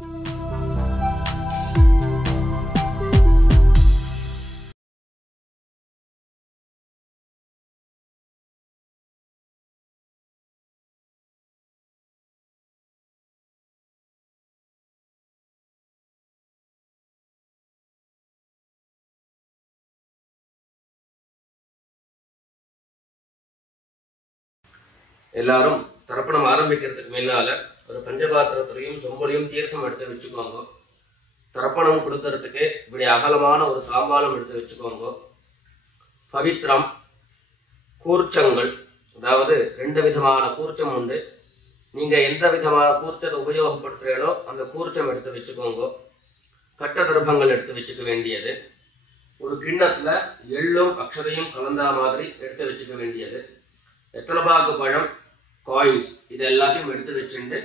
எல்லாரும் தர்ப்பணம் ஆரம்பிக்கிறதுக்கு முன்னால ஒரு பஞ்சபாத்திரத்திலையும் சொம்பலையும் தீர்த்தம் எடுத்து வச்சுக்கோங்க. தர்ப்பணம் கொடுக்கறதுக்கு இப்படி அகலமான ஒரு தாம்பாலம் எடுத்து வச்சுக்கோங்க. பவித்ரம், கூர்ச்சங்கள், அதாவது 2 விதமான கூர்ச்சம் உண்டு. நீங்க எந்த விதமான கூர்ச்சத்தை உபயோகப்படுத்துறீங்களோ அந்த கூர்ச்சம் எடுத்து வச்சுக்கோங்க. கட்ட தர்ப்பங்கள் எடுத்து வச்சுக்க வேண்டியது. ஒரு கிண்ணத்துல எள்ளும் அக்ஷதையும் கலந்தா மாதிரி எடுத்து வச்சுக்க வேண்டியது. வெத்தலைபாக்கு பழம், காயின்ஸ், இது எல்லாத்தையும் எடுத்து வச்சுட்டு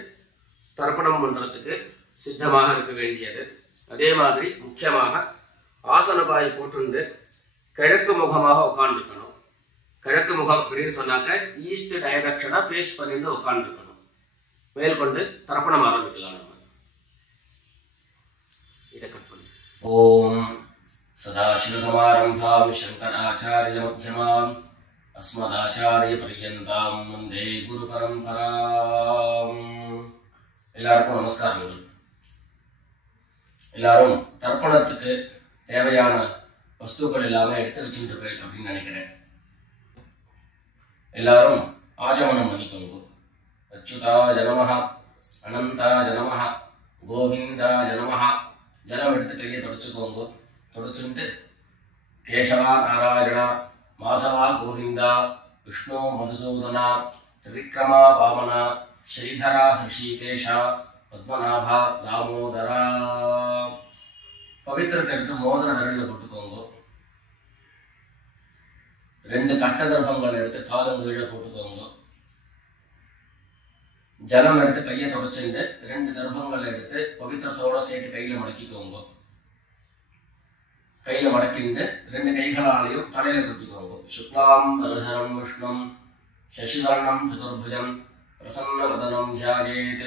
தர்ப்பணம் பண்றதுக்கு சித்தமாக இருக்க வேண்டியது. அதே மாதிரி முக்கியமாக ஆசனபாய் போட்டு கிழக்கு முகமாக உட்காந்துருக்கணும். கிழக்கு முகம் அப்படின்னு சொன்னாக்க ஈஸ்ட் டைரக்ஷனா ஃபேஸ் பண்ணிட்டு உட்காந்துருக்கணும். மேற்கொண்டு தர்ப்பணம் ஆரம்பிக்கலாம். நம்ம இதை கட் பண்ணி ஓம் சதாசிவசமாரம்பாம் சங்கராச்சாரிய மத்தியமாம் अस्मदाचार्य पर्यन्तां वन्दे गुरु परंपरां. எல்லாருக்கும் நமஸ்காரங்கள். எல்லாரும் தர்ப்பணத்துக்கு தேவையான வஸ்துக்கள் எல்லாமே எடுத்து வச்சுருப்பேன் அப்படின்னு நினைக்கிறேன். எல்லாரும் ஆச்சமனம் பண்ணிக்கோங்க. அச்சுதாய நமஹ, அனந்தாய நமஹ, கோவிந்தாய நமஹ. ஜலம் எடுத்து கையை தொடச்சுக்கோங்க. தொடச்சுட்டு கேசவா நாராயணா, மாதவா கோவிந்தா, விஷ்ணு மதுசூதனா, திரிக்ரமா வாமனா, ஸ்ரீதரா ஹிருஷிகேஷா, பத்மநாபா தாமோதரா. பவித்திரத்தை எடுத்து மோதிர விரலில் போட்டுக்கோங்க. 2 கட்ட தர்ப்பங்கள் எடுத்து காலங்கீழ போட்டுக்கோங்க. ஜலம் எடுத்து கையை தொடச்சுட்டு 2 தர்ப்பங்கள் எடுத்து பவித்திரத்தோட சேர்த்து கையில மடக்கிக்கோங்க. கையில மடக்கிண்டு 2 கைகளாலையும் தலையில குத்திக்கோங்க. சுக்லாம் வரதரம் விஷ்ணும் சசிவர்ணம் சதுர்புஜம் பிரசன்னவதனம் தியாயேத்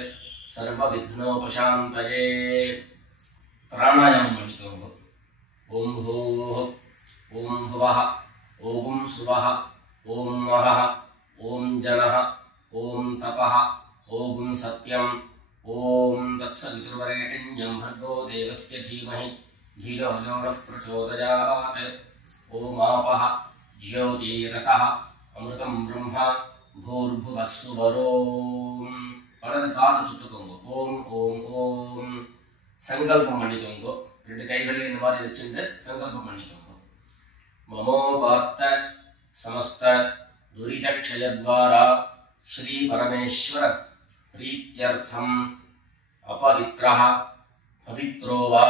சர்வ விக்னோபசாந்தயே. பிராணாயாமம் பண்ணிக்கோங்க. ஓம் பூஹ், ஓம் புவஹ, ஓம் சுவஹ, ஓம் மஹஹ, ஓம் ஜனஹ, ஓம் தபஹ, ஓம் சத்யம், ஓம் தத்சவிதுர்வரேண்யம் भर्गो देवस्य धीमहि धियो यो नः प्रचोदयात्. ओम आपः ज्योतिरसः अमृतं ब्रह्म भूर्भुवः सुवरों. வலது காது தொட்டுக்கோங்க. ஓம் ஓம் ஓம். சங்கல்பம் பண்ணிக்கோங்க. 2 கைகளையும் இந்த மாதிரி வச்சுட்டு சங்கல்பம் பண்ணிக்கோங்க. மமோபாத்த சமஸ்த துரிதக்ஷயத்வாரா ஸ்ரீ பரமேஸ்வர प्रीत्यर्थम अपवित्रः पवित्रो वा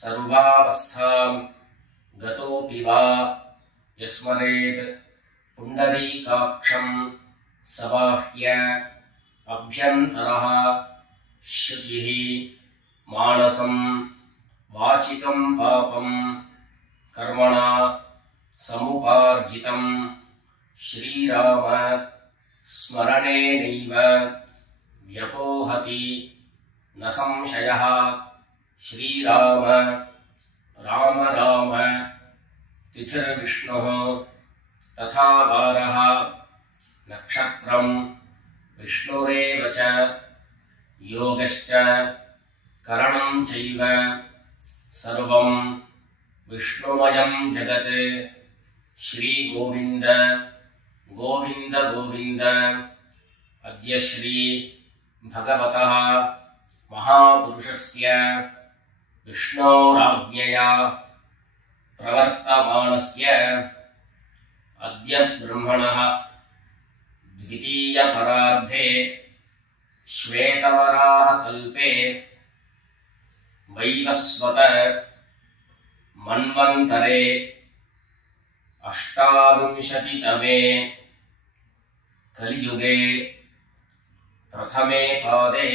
सर्वावस्थां गतोऽपि वा यस्मरेत् पुण्डरीकाक्षं सबाह्य अभ्यन्तरः शुचिः मानसं वाचिकं पापं कर्मणा समुपार्जितं श्रीराम स्मरणेनैव व्यपोहति न संशयः. श्रीराम राम राम तिथिर्विष्णुः तथा वारः नक्षत्रं विष्णुरेव च योगश्च करणं चैव सर्वं विष्णुमयं जगत्. श्री गोविंद गोविंद गोविंद. अद्य श्री भगवतः महापुरुषस्य विष्णोराज्ञया प्रवर्तमानस्य अद्य ब्रह्मणः द्वितीयपरार्धे श्वेतवराह कल्पे वैवस्वत मन्वन्तरे 28तमे कलियुगे प्रथमे पादे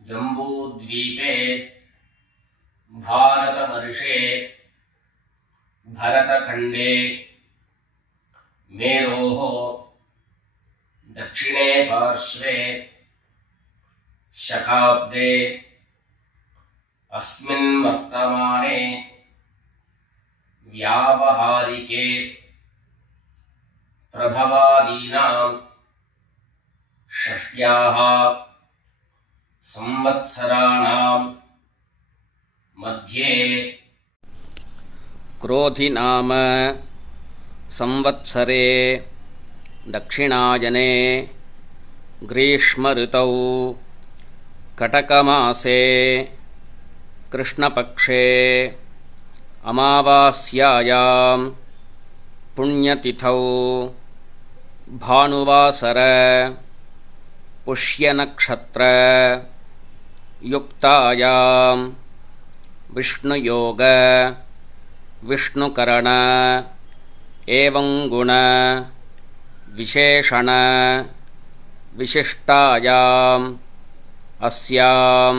जम्बूद्वीपे भारतवर्षे भरतखण्डे मेरोः दक्षिणे पार्श्वे शकाब्दे अस्मिन् वर्तमाने व्यावहारिके प्रभवादीनां षष्ट्याः संवत्सराणां मध्ये क्रोधि नाम संवत्सरे दक्षिणायने ग्रीष्म ऋतौ कटकमासे कृष्णपक्षे अमावास्यायां पुण्यतिथौ भानुवासर पुष्यनक्षत्र युक्तायां विष्णुयोग विष्णुकरण एवं गुण विशेषण विशिष्टायां अस्यां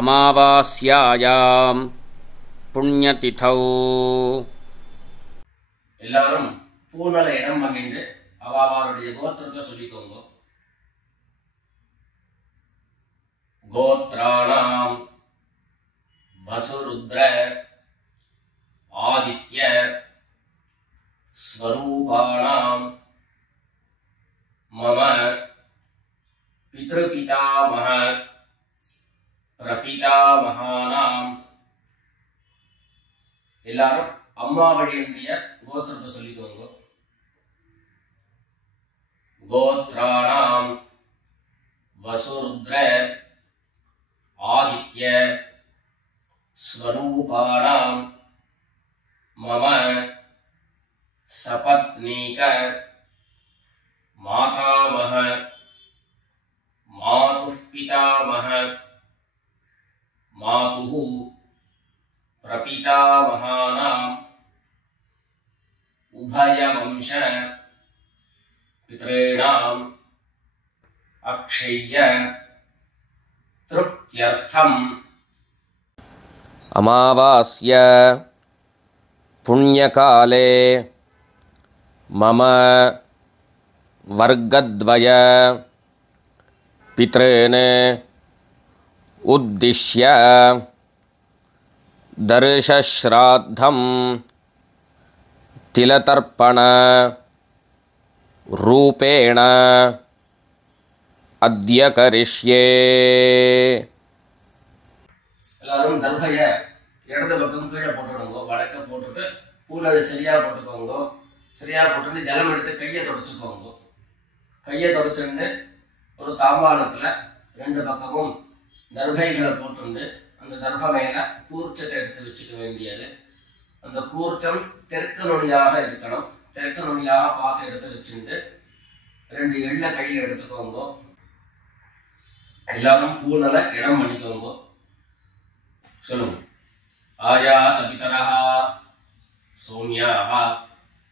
अमावास्यायां पुण्यतिथौ எல்லாரும் பூநல இடம் பண்ணிட்டு அவாவாருடைய கோத்திரத்தை சொல்லிக்கோங்க. கோத்ராணாம் வசுருத்ர ஆதித்ய ஸ்வரூபாணாம் மம பித்ருபிதாமஹ பிரபிதாமஹானாம். எல்லாரும் அம்மா வழியினுடைய கோத்திரத்தை சொல்லிக்கோங்க. கோத்ராணாம் வசுருத்ர ஆதித்ய ஸ்வரூபாணாம் மம சபத்னீக மாதாமஹ மாதுः பிதாமஹ மாதுः பிரபிதாமஹானாம் உபயவம்ச பித்ரேணாம் அக்ஷய்ய திருப்த்யர்த்தம். अमावास्य पुण्यकाले मम वर्गद्वय पितॄन् उद्दिश्य दर्शश्राद्धं तिलतर्पण रूपेण अद्य करिष्ये. எல்லாரும் தர்பைய இடது பக்கம் கீழே போட்டுடுங்க. வடக்க போட்டுட்டு பூல சரியா போட்டுக்கோங்க. சரியா போட்டுட்டு ஜலம் எடுத்து கையை தொடச்சுக்கோங்க. கையை தொடச்சுட்டு ஒரு தாம்பாளத்துல ரெண்டு பக்கமும் தர்பைகளை போட்டுண்டு அந்த தர்ப மேல கூர்ச்சத்தை எடுத்து வச்சுக்க வேண்டியது. அந்த கூர்ச்சம் தெற்கு நுனியாக இருக்கணும். தெற்கு நுனியாக பார்த்து எடுத்து வச்சுட்டு ரெண்டு எண்ணெ கையில் எடுத்துக்கோங்க. எல்லாரும் பூநல இடம் பண்ணிக்கோங்க. சொல்லுங்க. ஆயாத பிதரஹ சௌம்யாஹ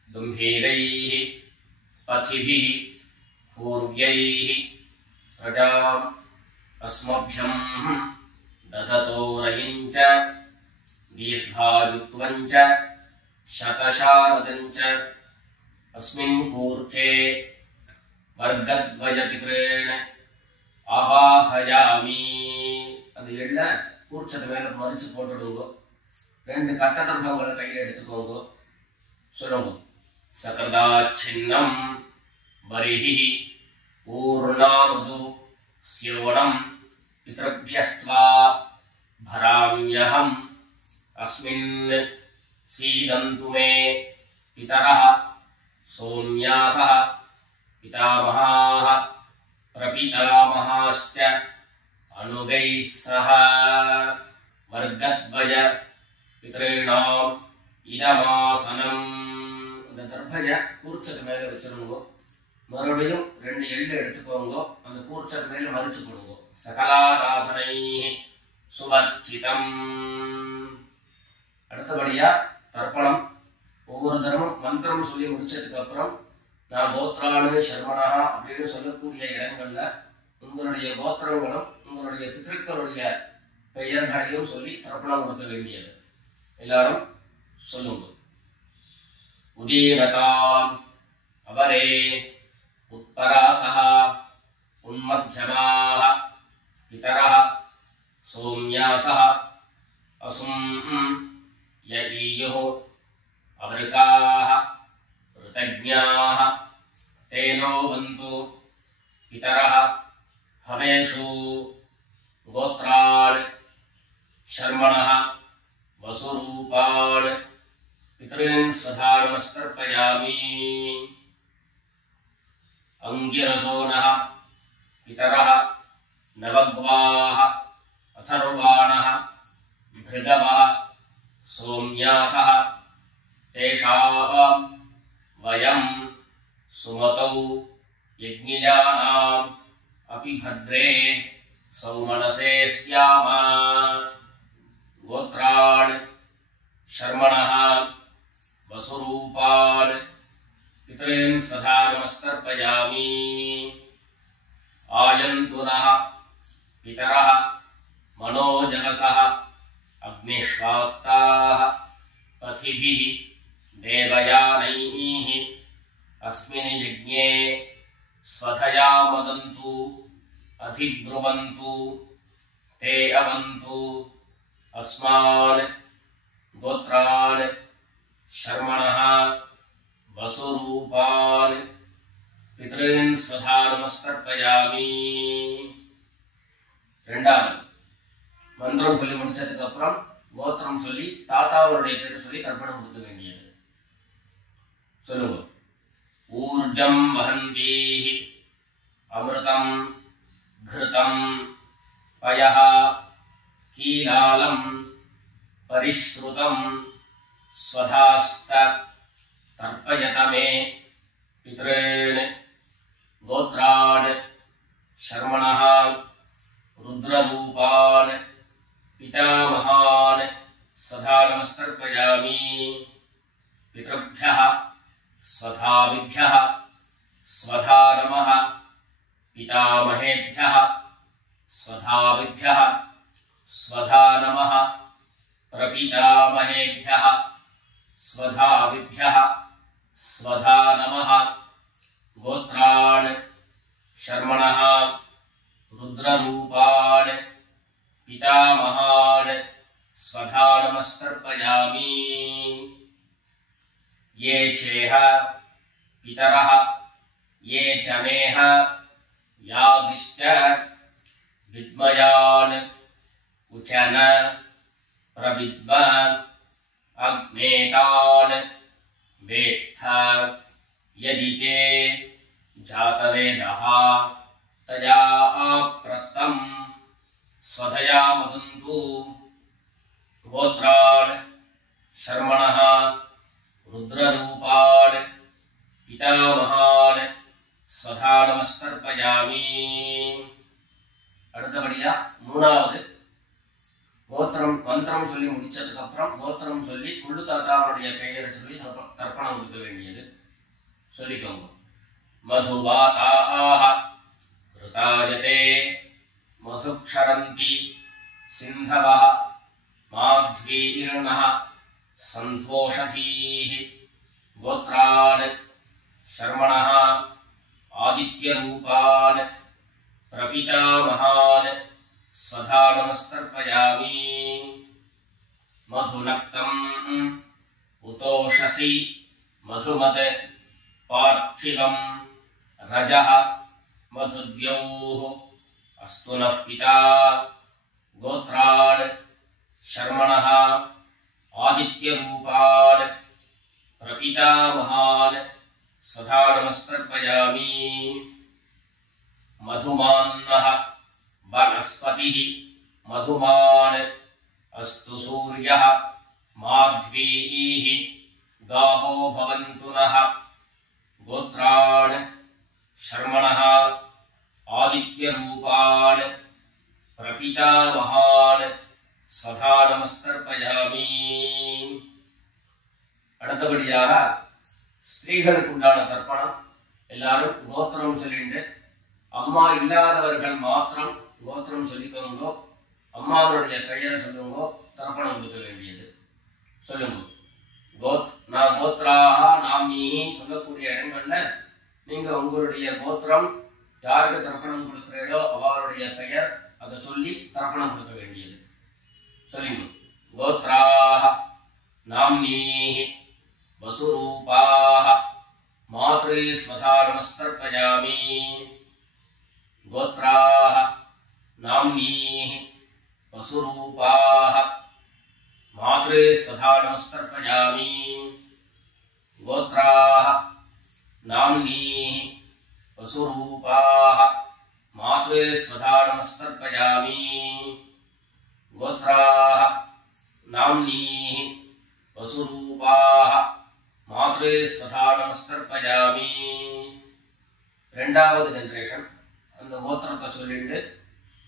கம்பீரைஹ பதிபிஹ பூர்வ்யைஹ பிரஜாம் அஸ்மப்யம் தததோரயஞ்ச தீர்காயுத்வஞ்ச சதசாரதஞ்ச அஸ்மின் கூர்ச்சே வர்கத்வய பித்ரேண ஆவாஹயாமி. அந்த எள்ள கூர்ச்சது மேல மறிச்சு போட்டுடுங்க. ரெண்டு கட்ட தர்பங்களை கையில் எடுத்துக்கோங்க. சொல்லுங்க. சகதாச்சின்னம் பரிஹி ஊர்ணாமது ஸ்யோணம் பித்ருப்யஸ்த்வா பராம்யஹம் அஸ்மின் சீதந்து மே பிதரஹ சௌம்யாஸஹ பிதாமஹாः பிரபிதாமஹாश्च அனுகைः சஹ வர்கத்வய பித்ரேணாம் இதமாசனம். இந்த தர்பய கூர்ச்சத்து மேல வச்சிருங்க. மறுபடியும் ரெண்டு எள்ளு எடுத்துக்கோங்க. அந்த கூர்ச்சத்து மேல மறிச்சு போடுங்க. சகலாராதனை சுவர்ச்சிதம். அடுத்தபடியா தர்ப்பணம். ஒவ்வொரு தரமும் மந்திரம் சொல்லி முடிச்சதுக்கு அப்புறம் நான் கோத்ரானு சர்வணா அப்படின்னு சொல்லக்கூடிய இடங்கள்ல உங்களுடைய கோத்திரங்களும் உங்களுடைய பித்ருக்களுடைய பெயர்களையும் சொல்லி தர்ப்பணம் கொடுக்க வேண்டியது. எல்லாரும் சொல்லுங்க. உதீரதாம் அவரே உத்பராசஹ உன்மத்யமாஹ पितरः सोम्यासः असुं यईयुः अवृकाः ऋतज्ञाः तेनो वन्तु पितरः हवेषु गोत्रान् शर्मणः वसुरूपान् पितॄन् स्वधा नमस्तर्पयामि। अंगिरसो नः पितरः नवग्वाः अथर्वाणः भृगवः सोम्यासः तेषां वयं सुमतौ यज्ञियानाम् अपि भद्रे सौमनसे स्याम। गोत्रान् शर्मणः वसुरूपान् पितॄन् स्वधा नमस्तर्पयामि। आयन्तु नः पितरः मनोजनसः अग्निश्वात्ताः पथिभिः देवयानैः अस्मिन् यज्ञे स्वधया मदन्तु अधिब्रुवन्तु ते अवन्तु अस्मान् गोत्रान् शर्मणः वसुरूपान् पितॄन् स्वधा नमस्तर्पयामि। ரெண்டாவது மந்திரம் சொல்லி முடிச்சதுக்கு அப்புறம் கோத்திரம் சொல்லி தாத்தாவுடைய பேர் சொல்லி தர்ப்பணம் கொடுக்க வேண்டியது. சொல்லுங்க. ஊர்ஜம் வஹந்தீஹி அமிர்தம் घृतं पयः कीलालं परिश्रुतं स्वधास्त तर्पयत मे पितॄन् गोत्रान् शर्मणः रुद्ररूपान् पितामहान् सदा नमस्तर्पयामि। पितृभ्यः स्वधाविभ्यः स्वधा नमः पितामहेभ्यः स्वधाविभ्यः स्वधा नमः प्रपितामहेभ्यः स्वधाविभ्यः स्वधा नमः। गोत्रान् शर्मणः रुद्ररूपान् पितामहान् स्वधा नमस्तर्पयामि। ये चेह पितरः ये च मेह यागिश्च विद्मयान् उचन प्रविद्म अग्नेतान् वेत्थ यदि ते जातवेदः तया प्रत्तं स्वधया मदन्तु। गोत्रान् शर्मणः रुद्ररूपान् पितामहान् स्वधा नमस्तर्पयामि। அடுத்தபடியா மூணாவது கோத்திரம் மந்திரம் சொல்லி முடிச்சதுக்கு அப்புறம் கோத்திரம் சொல்லி குள்ளு தாத்தாவுடைய பெயரை சொல்லி தர்ப்பணம் கொடுக்க வேண்டியது. சொல்லிக்கோங்க. மதுவாதாஹ ருதாயதே மதுக்ஷரந்தி சிந்தவஹ மாத்வீர்ணஹ சந்தோஷதீஹ கோத்ரான் शर्मणः आदित्यरूपान् प्रपितामहान् स्वधा नमस्तर्पयामि। मधुनक्तम् उतोषसि मधुमत् पार्थिवं रजः मधुद्यौः अस्तु नः पिता। गोत्रान् शर्मणः आदित्यरूपान् प्रपितामहान् स्वधा नमस्तर्पयामि। मधुमान्नः वनस्पतिः मधुमान् अस्तु सूर्यः माध्वीः गावो भवन्तु नः। गोत्रान् शर्मणः आदित्यरूपान् प्रपितामहान् स्वधा नमस्तर्पयामि। அடுத்தபடியாக ஸ்திரீகளுக்கு உண்டான தர்ப்பணம் எல்லாரும் கோத்திரம் சொல்லிட்டு அம்மா இல்லாதவர்கள் மாத்திரம் கோத்திரம் சொல்லிக்கோங்கோ, அம்மாவுடைய பெயரை சொல்லுங்கோ, தர்ப்பணம் கொடுக்க வேண்டியது. சொல்லுங்க. நான் கோத்ராக நாமீஹி சொல்லக்கூடிய இடங்கள்ல நீங்க உங்களுடைய கோத்திரம் யாருக்கு தர்ப்பணம் கொடுக்கிறீர்களோ அவருடைய பெயர், அதை சொல்லி தர்ப்பணம் கொடுக்க வேண்டியது. சொல்லுங்க. கோத்ராஹ நாம்னீஹி வசுரூபாஹ மாத்ரே ஸ்வதா நமஸ்தர்ப்பயாமி. கோத்ராஹ நாம்னீஹி வசுரூபாஹ மாத்ரே ஸ்வதா நமஸ்தர்ப்பயாமி. கோத்ராஹ நாம்னீஹி வசுரூபாஹ மாத்ரே ஸ்வதா நமஸ்தர்ப்பயாமி. கோத்ராஹ நாம்னீஹி வசுரூபாஹ மாத்ரே ஸ்வதா நமஸ்தர்ப்பயாமி. ரெண்டாவது ஜெனரேஷன் அந்த கோத்திரத்தை சொல்லிட்டு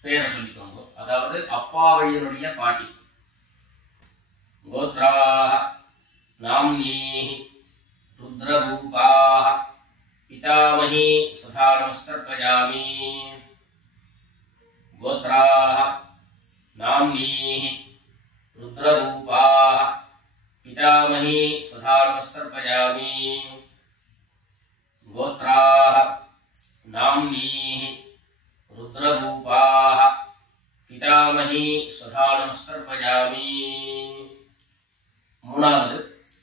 பேரை சொல்லிக்கோங்க. அதாவது அப்பா வழியினுடைய பாட்டி. கோத்ராஹ நாம்னீஹி ருத்ரரூபாஹ பிதாமஹி ஸ்வதா நமஸ்தர்ப்பயாமி. கோத்ராஹ நாம்னீஹி ருத்ரரூபாஹ பிதாமஹி ஸ்வதா நமஸ்தர்ப்பயாமி. கோத்ராஹ நாம்னீஹி ருத்ரரூபாஹ பிதாமஹி ஸ்வதா நமஸ்தர்ப்பயாமி. மூணாவது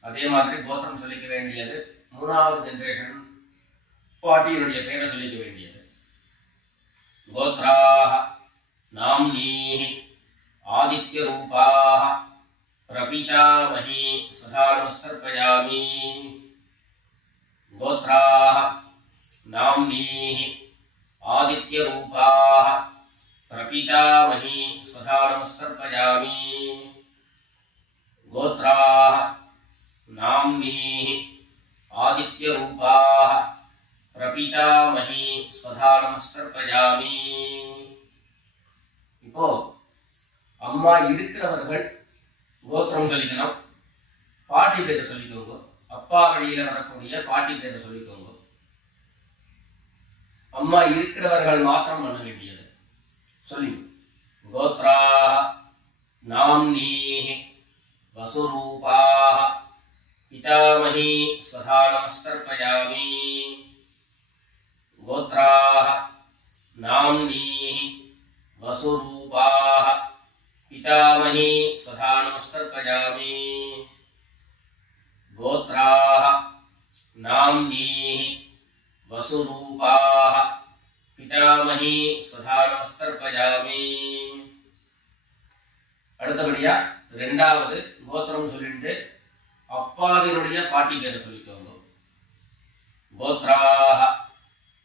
அதே மாதிரி கோத்திரம் சொல்லிக்க வேண்டியது. மூணாவது ஜெனரேஷன் பாட்டியினுடைய பேரை சொல்லிக்க வேண்டியது. கோத்ராஹ நாம்னீஹி ஆதித்யரூபாஹ பிரபிதாமஹி ஸ்வதா நமஸ்தர்ப்பயாமி. கோத்ராஹ நாம்னீஹி ஆதித்யரூபாஹ பிரபிதாமஹி ஸ்வதா நமஸ்தர்ப்பயாமி. கோத்ராஹ நாம்னீஹி ஆதித்யரூபாஹ பிரபிதாமஹி ஸ்வதா நமஸ்தர்ப்பயாமி. இப்போ அம்மா இருக்கிறவர்கள் கோத்திரம் சொல்லிக்கணும், பாட்டி பேரை சொல்லிக்கோங்க. அப்பா வழியில வரக்கூடிய பாட்டி பேரை சொல்லிக்கோங்க. அம்மா இருக்கிறவர்கள் மாத்திரம் பண்ண வேண்டியது. சொல்லி. கோத்ராஹ நாம்னீஹி வசுரூபாஹ பிதாமஹி ஸ்வதா நமஸ்தர்ப்பயாமி. கோத்ராஹ நாம்னீஹி வசுரூபாஹ பிதாமஹி ஸ்வதா நமஸ்தர்ப்பயாமி. கோத்ராஹ நாம்னீஹி வசுரூபாஹ பிதாமஹி ஸ்வதா நமஸ்தர்ப்பயாமி. அடுத்தபடியா ரெண்டாவது கோத்திரம் சொல்லிட்டு அப்பாவினுடைய பாட்டி பேரை சொல்லிக்கோங்க. கோத்ராஹ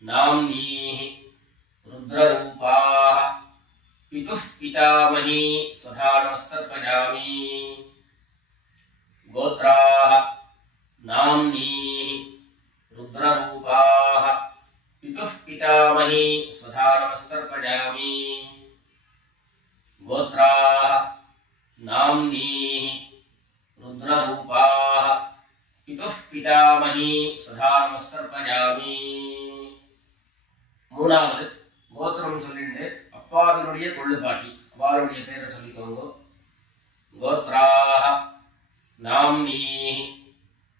நாம்னீஹி ருத்ரரூபாஹ பிதுஹ் பிதாமஹி ஸ்வதா நமஸ்தர்ப்பயாமி. கோத்ராஹ நாம்னீஹி ருத்ரரூபாஹ பிதுஹ் பிதாமஹி ஸ்வதா நமஸ்தர்ப்பயாமி. கோத்ராஹ நாம்னீஹி ருத்ரரூபாஹ பிதுஹ் பிதாமஹி ஸ்வதா நமஸ்தர்ப்பயாமி. மூணாவது கோத்திரம் சொல்லிட்டு அப்பாவினுடைய கொள்ளு பாட்டி அவளுடைய பேரை சொல்லிக்கோங்க. கோத்ராஹ நாம்னீஹி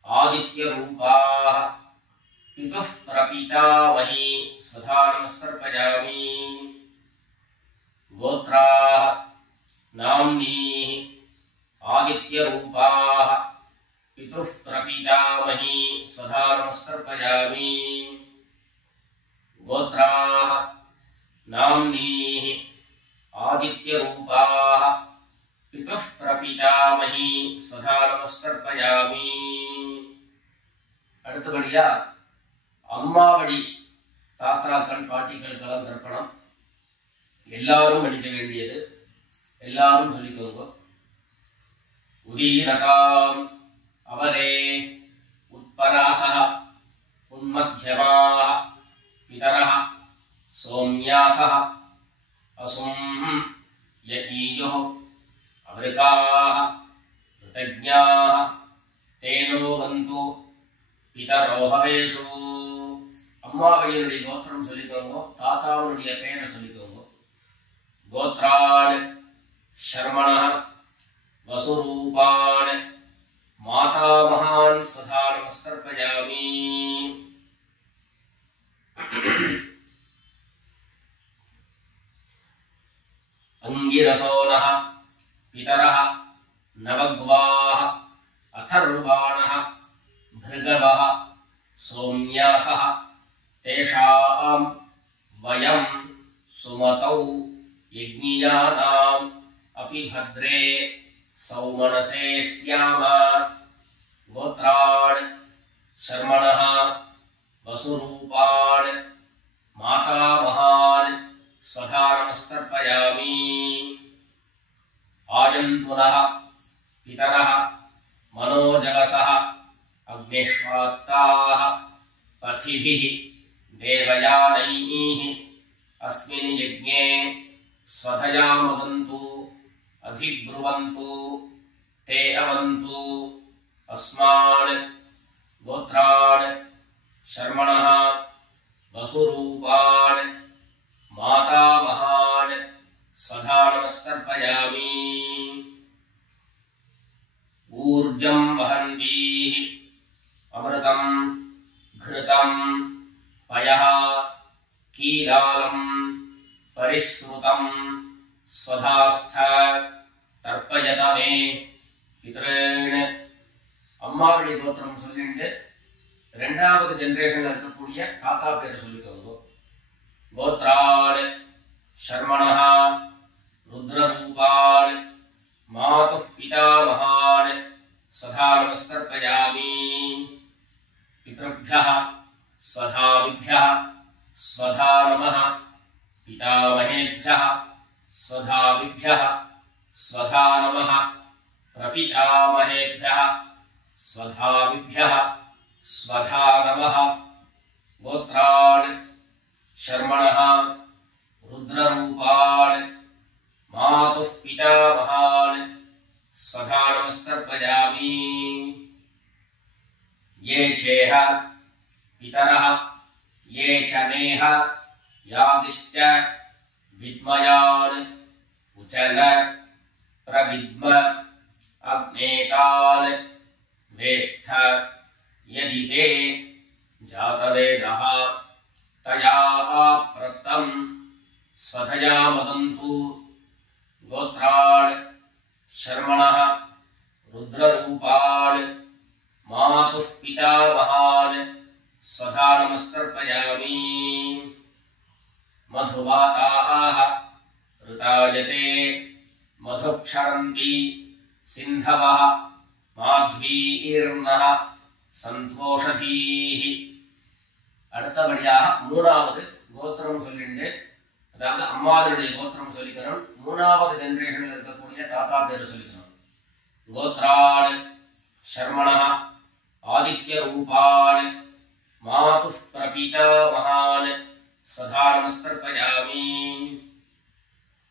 ஆதித்யரூபாஹ பிதுஹ் பிரபிதாமஹி ஸ்வதா நமஸ்தர்ப்பயாமி. கோத்ராஹ நாம்னீஹி ஆதித்யரூபாஹ பிதுஹ் பிரபிதாமஹி ஸ்வதா நமஸ்தர்ப்பயாமி. கோத்ராஹ நாம்னீஹி ஆதித்யரூபாஹ பிதுஹ் பிரபிதாமஹி ஸ்வதா நமஸ்தர்ப்பயாமி. அடுத்தபடியா அம்மா வழி தாத்தாக்கள் பாட்டிகளுக்கெல்லாம் தர்ப்பணம் எல்லாரும் பண்ணிக்க வேண்டியது. எல்லாரும் சொல்லிக்கோங்க. உதீரதாம் அவரே உத்பராசஹ உன்மத்யமாஹ பிதரஹ சோம்யாசஹ அசும் யஈயுஹ அவ்ருகாஹ ருதஜ்ஞாஹ தேனோ வந்து பிதரோஹவேஷு. அம்மா வழியினுடைய கோத்திரம் சொல்லிக்கோங்க. தாத்தாவுடைய பெயரை சொல்லிக்கோங்க. கோத்ரான் शर्मणः वसुरूपान् मातामहान् सदा नमस्कर्पयामि। वरुणः पितरः नवग्वाः अथर्वाणः भृगवः सोम्यासः तेषां वयं सुमतौ यज्ञियानाम् अपि भद्रे सौमनसे स्याम। गोत्रान् शर्मणः वसुरूपान् मातामहान् स्वधा नमस्तर्पयामि। आयन्तुनः पितरः मनोजगसः अग्निष्वात्ताः पथिभिः देवयानैः अस्मिन् यज्ञे स्वधया मदन्तु अधिब्रुवन्तु ते अवन्तु। अस्मान् गोत्रान् शर्मणः वसुरूपान् मातामहान् स्वधा नमस्तर्पयामि। ऊर्जं वहन्तीः अमृतं घृतं पयः कीलालं परिस्रुतं स्वधास्थ तर्पयत मे पितॄन्। அம்மாவழி கோத்திரம் சொல்லிட்டு ரெண்டாவது ஜெனரேஷன்ல இருக்கக்கூடிய தாத்தா பேரை சொல்லிக்கோங்க. கோத்ரான் शर्मणः रुद्ररूपान् मातुः पितामहान् सदा नमस्तर्पयामि। पितृभ्यः स्वधाविभ्यः स्वधा नमः। पितामहेभ्यः स्वधाविभ्यः स्वधा नमः। प्रपितामहेभ्यः स्वधाविभ्यः स्वधा नमः। गोत्रान् शर्मणः रुद्ररूपान् मातुः पितामहान् स्वधा नमस्तर्पयामि। ये चेह पितरः ये च नेह यागिश्च विद्मयान् उचन प्रविद्म अग्नेतान् वेत्थ यदि ते जातवेदः तया प्रत्तं स्वधया मदन्तु। गोत्रान् शर्मणः रुद्ररूपान् मातुः पितामहान् स्वधा नमस्तर्पयामि। मधुवाताः ऋतायते मधुक्षरन्ति सिन्धवः माध्वीर्नः सन्तोषधीः। அடுத்தபடியாக மூணாவது கோத்திரம் சொல்லிட்டு, அதாவது அம்மாவனுடைய கோத்திரம் சொல்லிக்கணும். மூணாவது ஜெனரேஷன்ல இருக்கக்கூடிய தாத்தா பேரை சொல்லிக்கணும். கோத்ரான் शर्मणः आदित्य रूपान् मातुः प्रपितामहान् सदा नमस्तर्पयामि।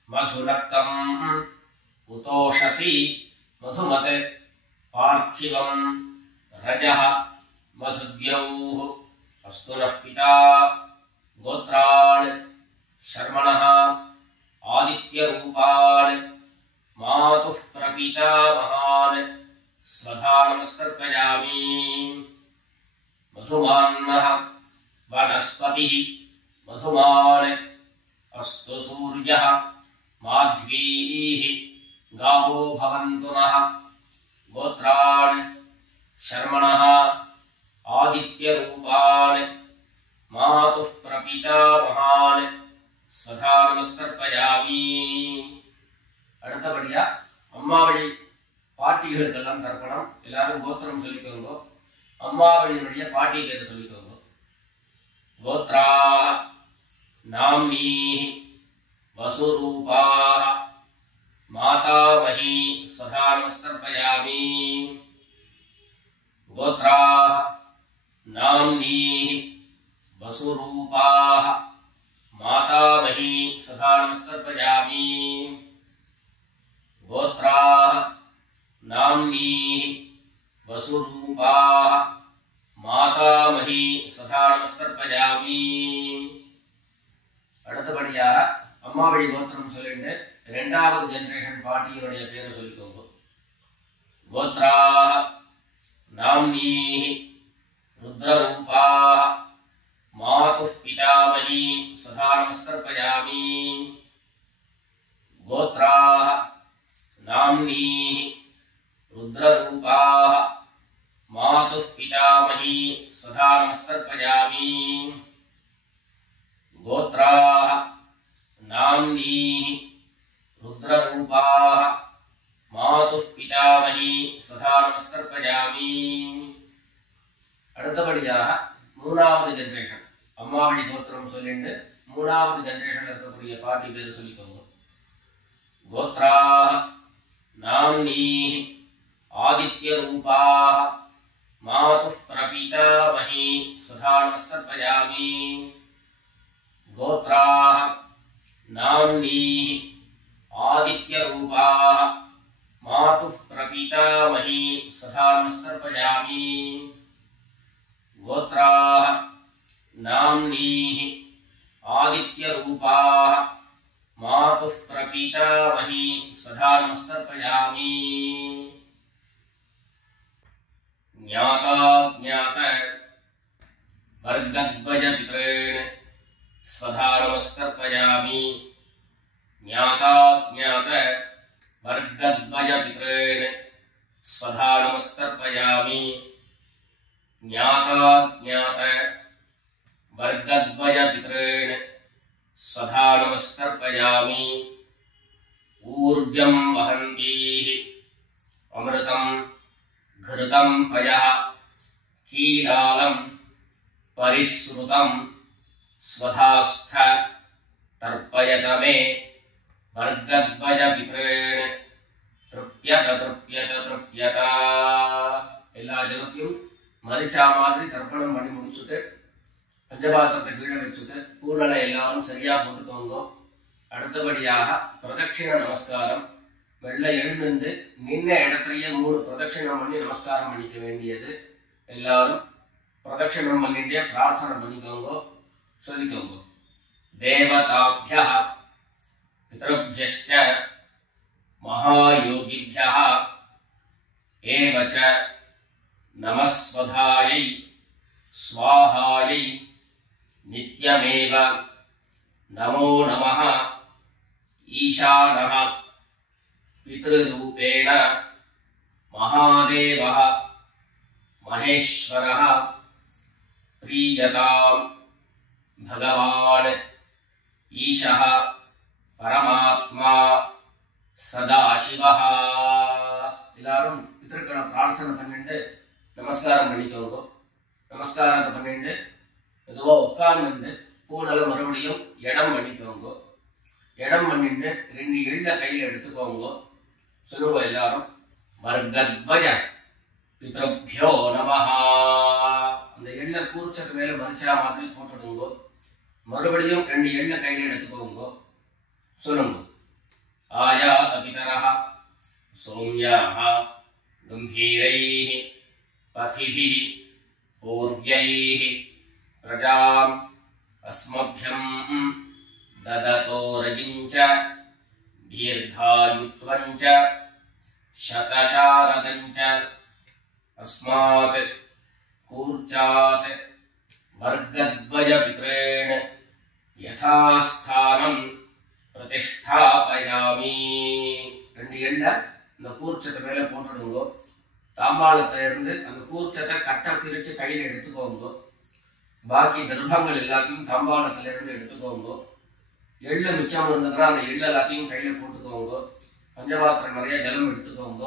मधुनक्तम् उतोषसि मधुमत् पार्थिवं रजः मधुद्यौः अस्तु नः पिता। गोत्रान् शर्मणः आदित्यरूपान् मातुः प्रपितामहान् स्वधा नमस्तर्पयामि। मधुमान्नः वनस्पतिः मधुमान् अस्तु सूर्यः माध्वीः गावो भवन्तु नः। गोत्रान् शर्मणः आदित्यरूपान् मातुः प्रपितामहान् स्वधा नमस्तर्पयामि। அடுத்தபடியா அம்மாவழி பாட்டிகளுக்கெல்லாம் தர்ப்பணம். எல்லாரும் கோத்திரம் சொல்லிக்கோங்க. அம்மாவழியினுடைய பாட்டி பேரை சொல்லிக்கோங்க. கோத்ராः नाम्नीः वसुरूपाः मातामही स्वधा नमस्तर्पयामि। गोत्राः नाम्नीः वसुरूपाः मातामही स्वधा नमस्तर्पयामि। गोत्राः नाम्नीः वसुरूपाः मातामही स्वधा नमस्तर्पयामि। அடுத்தபடியாக அம்மாவழி கோத்திரம் சொல்லிட்டு இரண்டாவது ஜெனரேஷன் பாட்டியினுடைய பேரை சொல்லிக்கோங்க. கோத்ராः नाम्नीः रुद्ररूपाः मातुः पितामही स्वधा नमस्तर्पयामि। गोत्राः नाम्नीः रुद्ररूपाः मातुः पितामही स्वधा नमस्तर्पयामि। गोत्राः नाम्नीः रुद्ररूपाः मातुः पितामही स्वधा नमस्तर्पयामि। அடுத்தபடியாக மூணாவது ஜெனரேஷன் அம்மாவழி கோத்திரம் சொல்லிட்டு மூணாவது ஜெனரேஷன்ல இருக்கக்கூடிய பாட்டி பேர் சொல்லிக்கோங்க. கோத்ராः நாம்னீः ஆதித்யரூபாः மாதுः பிரபீதாமஹி स्वधा नमस्तर्पयामि। गोत्राः नाम्नीः आदित्यरूपाः मातुः प्रपीतामही स्वधा नमस्तर्पयामि। गोत्राः नाम्नीः आदित्यरूपाः मातुः प्रपीतामही स्वधा नमस्तर्पयामि। ज्ञाता ज्ञात वर्गद्वयपितॄन् स्वधा नमस्तर्पयामि। ज्ञाता ज्ञात वर्गद्वयपितॄन् स्वधा नमस्तर्पयामि। ज्ञाता ज्ञात वर्गद्वयपितॄन् स्वधा नमस्तर्पयामि। ऊर्जं वहन्तीः अमृतं घृतं पयः कीलालं परिश्रुतं स्वधास्थ तर्पयत मे वर्गद्वयपितॄन् तृप्यत तृप्यत तृप्यत। எல்லா ஜனத்தையும் மரிச்சா மாதிரி தர்ப்பணம் பண்ணி முடிச்சுட்டு பஞ்சபாத்திரத்தை கீழே வச்சுட்டு பூரணை எல்லாரும் சரியா போட்டுக்கோங்க. அடுத்தபடியாக பிரதட்சிண நமஸ்காரம். வெள்ளை எழுந்து நின்ன இடத்துலயே 3 பிரதட்சிணம் பண்ணி நமஸ்காரம் பண்ணிக்க வேண்டியது. எல்லாரும் பிரதட்சிணம் பண்ணிட்டே பிரார்த்தனை பண்ணிக்கோங்க, சொல்லிக்கோங்க. தேவதாभ्यः பித்ருभ्यश्च महायोगिभ्यः एव च नमस्वधायै स्वाहायै नित्यमेव नमो नमः। ईशानः पितृरूपेण महादेवः महेश्वरः प्रीयतां भगवान् ईशः परमात्मा सदाशिवः। எல்லாரும் பித்ருக்களை பிரார்த்தனை பண்ணிட்டு நமஸ்காரம் பண்ணிக்கோங்க. நமஸ்காரத்தை பண்ணிட்டு மெதுவா உட்கார்ந்து பூனல மறுபடியும் இடம் பண்ணிக்கோங்க. இடம் பண்ணிட்டு 2 எள்ள கையில எடுத்துக்கோங்க. சொல்லுங்க எல்லாரும் வர்கத்வய பித்ருभ्यो நமஹ. அந்த எள்ள கூர்ச்சத்து மேல மரிச்சா மாதிரி போட்டுடுங்க. மறுபடியும் 2 எள்ள கையில எடுத்துக்கோங்க. சொல்லுங்க ஆயாத பிதரஹ சௌம்யாஹ கம்பீரைஹ पथिभिः पूर्व्यैः प्रजाम् अस्मभ्यं ददतो रयिं च दीर्घायुत्वं च शतशारदं च अस्मात् कूर्चात् वर्गद्वयपितॄन् यथास्थानं प्रतिष्ठापयामि. 2 எள்ள இந்த கூர்ச்சத்தை மேல போட்டுடுங்க. தாம்பாளத்துல இருந்து அந்த கூர்ச்சத்தை கட்ட பிரிச்சு கையில எடுத்துக்கோங்க. பாக்கி தர்ப்பங்கள் எல்லாத்தையும் தாம்பாளத்துல இருந்து எடுத்துக்கோங்க. எள்ளு மிச்சம் இருந்ததுன்னா அந்த எள்ளு எல்லாத்தையும் கையில போட்டுக்கோங்க. பஞ்சபாத்திரம் நிறைய ஜலம் எடுத்துக்கோங்க.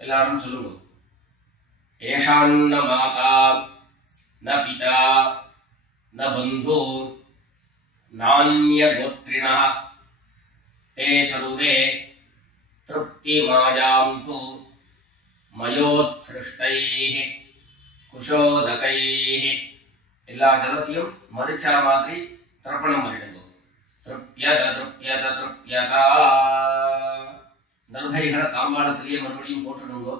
எல்லாரும் சொல்லுங்க ஏஷான்ன மாதா ந பிதா ந பந்து நான்ய கோத்ரிணः தே சர்வே திருப்திமாயாந்து மயோத்ஸ்ருஷ்டைः குஷோதகைः. எல்லா ஜலத்தையும் மரிச்சா மாதிரி தர்ப்பணம் பண்ணிடுங்க. திருப்யத திருப்யத திருப்யதா. தர்பைகளை தாம்பாளத்திலேயே மறுபடியும் போட்டுடுங்க.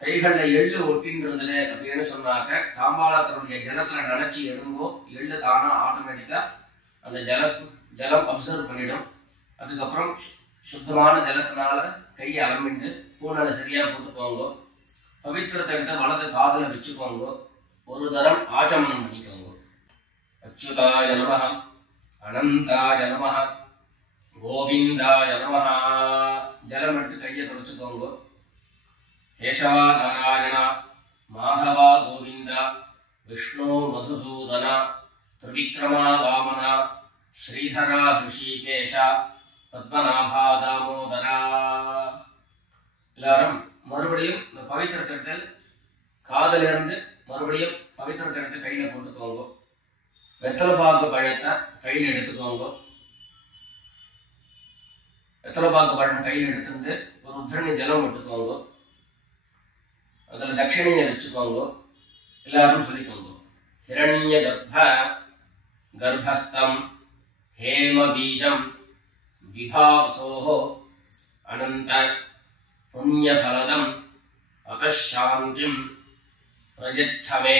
கைகள்ல எள்ளு ஒட்டின்னு இருந்தது அப்படின்னு சொன்னாக்க தாம்பாளத்தினுடைய ஜலத்துல நினைச்சு எடுங்கோ. எள்ளு தானா ஆட்டோமேட்டிக்கா அந்த ஜலம் அப்சர்வ் பண்ணிடும். அதுக்கப்புறம் சுத்தமான ஜலத்தினால கையை அலம்பிட்டு பூனலை சரியா போட்டுக்கோங்க. பவித்திரத்தை விட்டு வலது காதுல வச்சுக்கோங்க. ஒரு தரம் ஆச்சமனம் பண்ணிக்கோங்க. அச்சுதாய நமஹ அனந்தாய நமஹ கோவிந்தாய நமஹ. ஜலம் எடுத்து தொடச்சுக்கோங்க. கேசவா நாராயணா மாதவா கோவிந்தா விஷ்ணு மதுசூதனா திரிவிக்ரமா வாமனா ஸ்ரீதரா ஹிருஷிகேஷா பத்மநாபா தாமோதரா. எல்லாரும் மறுபடியும் இந்த பவித்திரத்தை எடுத்து காதல இருந்து மறுபடியும் பவித்திரத்தை எடுத்து கையில போட்டுக்கோங்க. வெத்தலை பாக்கு பழத்தை கையில் எடுத்துக்கோங்க. வெத்தலை பாக்கு பழம் கையில் எடுத்துட்டு ஒரு உத்தரணி ஜலம் விட்டுக்கோங்க. அதில் தட்சிணையை வச்சுக்கோங்க. எல்லாரும் சொல்லிக்கோங்க. ஹிரண்ய கர்ப்பஸ்தம் ஹேம பீஜம் விபாவசோஹோ அனந்த புண்ணியபலதம் அதாந்திம் பிரயச்சமே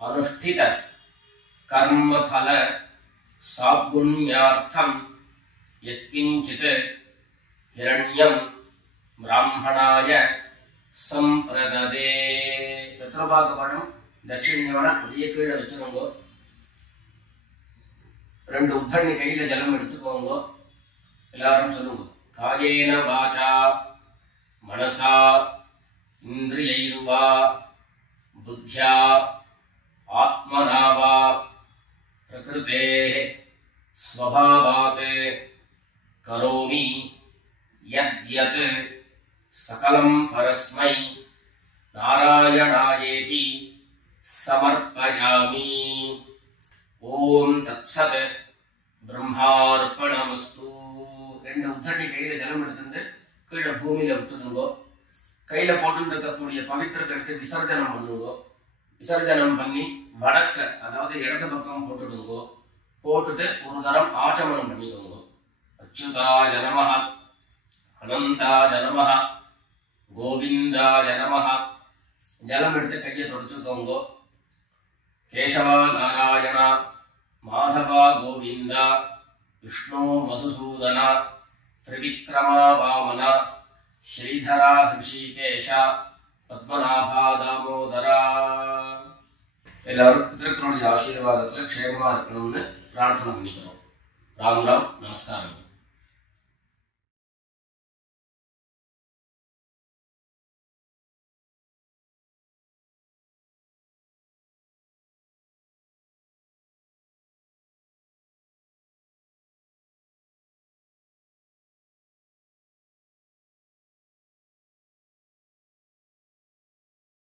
அனுஷ்டித கர்மபல சாகுண்யார்த்தம் யத்கிஞ்சித் ஹிரண்யம் பிராமணாய சம்பிரததே. வெத்தலைபாக்கு பழம் தட்சிணையோட அப்படியே கீழே வச்சுக்கோங்க. 2 உத்தரணி கையில ஜலம் எடுத்துக்கோங்க. எல்லாரும் சொல்லுங்க. காயேன வாசா மனசா இந்திரியைர்வா புத்யா ஆத்மனாவா பிரகிருதேஹ ஸ்வபாவாத் கரோமி யத்யத் சகலம் பரஸ்மை நாராயணாயேதி சமர்ப்பயாமி. ஓம் தத்சத் பிரம்மார்ப்பணமஸ்து. 2 உத்தரணி கையில ஜலம் எடுத்துட்டு கீழே பூமியில விட்டுடுங்கோ. கையில போட்டு இருக்கக்கூடிய பவித்திரத்தை எடுத்து விசர்ஜனம் பண்ணுங்க. விசர்ஜனம் பண்ணி வடக்க அதாவது இடது பக்கம் போட்டுடுங்கோ. போட்டுட்டு ஒரு தரம் ஆச்சமனம் பண்ணிக்கோங்க. அச்சுதாய நமஹ அனந்தாய நமஹ கோவிந்தாய நமஹ. ஜலம் எடுத்து கையை தொடச்சுக்கோங்க. கேசவா நாராயணா மாதவா கோவிந்தா விஷ்ணு மதுசூதனா திரிவிக்ரமா வாமனா ஸ்ரீதரா ஹிருஷிகேஷா பத்மநாபா தாமோதரா. எல்லாரும் பிதர்களுடைய ஆசீர்வாதத்துல க்ஷேமமா இருக்கணும்னு பிரார்த்தனை பண்ணிக்கிறோம். ராம் ராம். நமஸ்காரம்.